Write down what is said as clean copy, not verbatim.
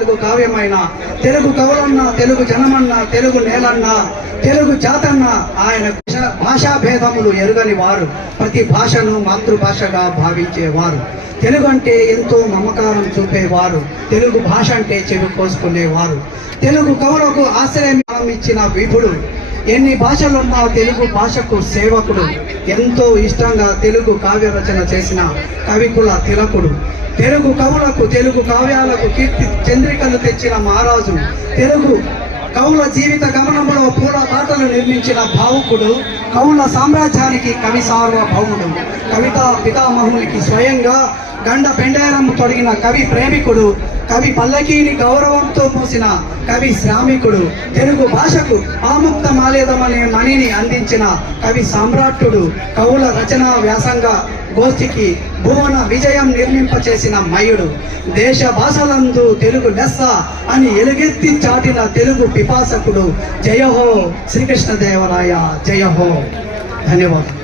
తెలుగు కావ్యమైన, తెలుగు కవులన్న, తెలుగు జనమన్న, తెలుగు నేలన్న, తెలుగు జాతన్న. ఆయన భాషా భేదములు ఎరుగని వారు, ప్రతి భాషను మాతృభాషగా భావించేవారు. తెలుగు అంటే ఎంతో మమకారం చూపేవారు, తెలుగు భాష అంటే చెవి కోసుకునేవారు. తెలుగు కవులకు ఆశ్రయం ఇచ్చిన విభుడు, ఎన్ని భాషలున్నా తెలుగు భాషకు సేవకుడు. ఎంతో ఇష్టంగా తెలుగు కావ్య రచన చేసిన కవికుల తిలకుడు. తెలుగు కవులకు, తెలుగు కావ్యాలకు కీర్తి చంద్రికలు తెచ్చిన మహారాజు. తెలుగు కవుల జీవిత గమనంలో పూల బాటలు నిర్మించిన భావుకుడు. కవుల సామ్రాజ్యానికి కవి సార్వభౌముడు. కవితా పితామహునికి స్వయంగా గండ పెండేరం తొడిగిన కవి ప్రేమికుడు. కవి పల్లకీని గౌరవంతో మూసిన కవి శ్రామికుడు. తెలుగు భాషకు ఆముక్త మాలేదమనే మణిని అందించిన కవి సామ్రాట్టుడు. కవుల రచనా వ్యాసంగా గోష్ఠికి భువన విజయం నిర్మింపచేసిన మయుడు. దేశ భాషలందు తెలుగు లెస్స అని ఎలుగెత్తి చాటిన తెలుగు పిపాసకుడు. జయహో శ్రీకృష్ణదేవరాయ, జయహో. ధన్యవాదాలు.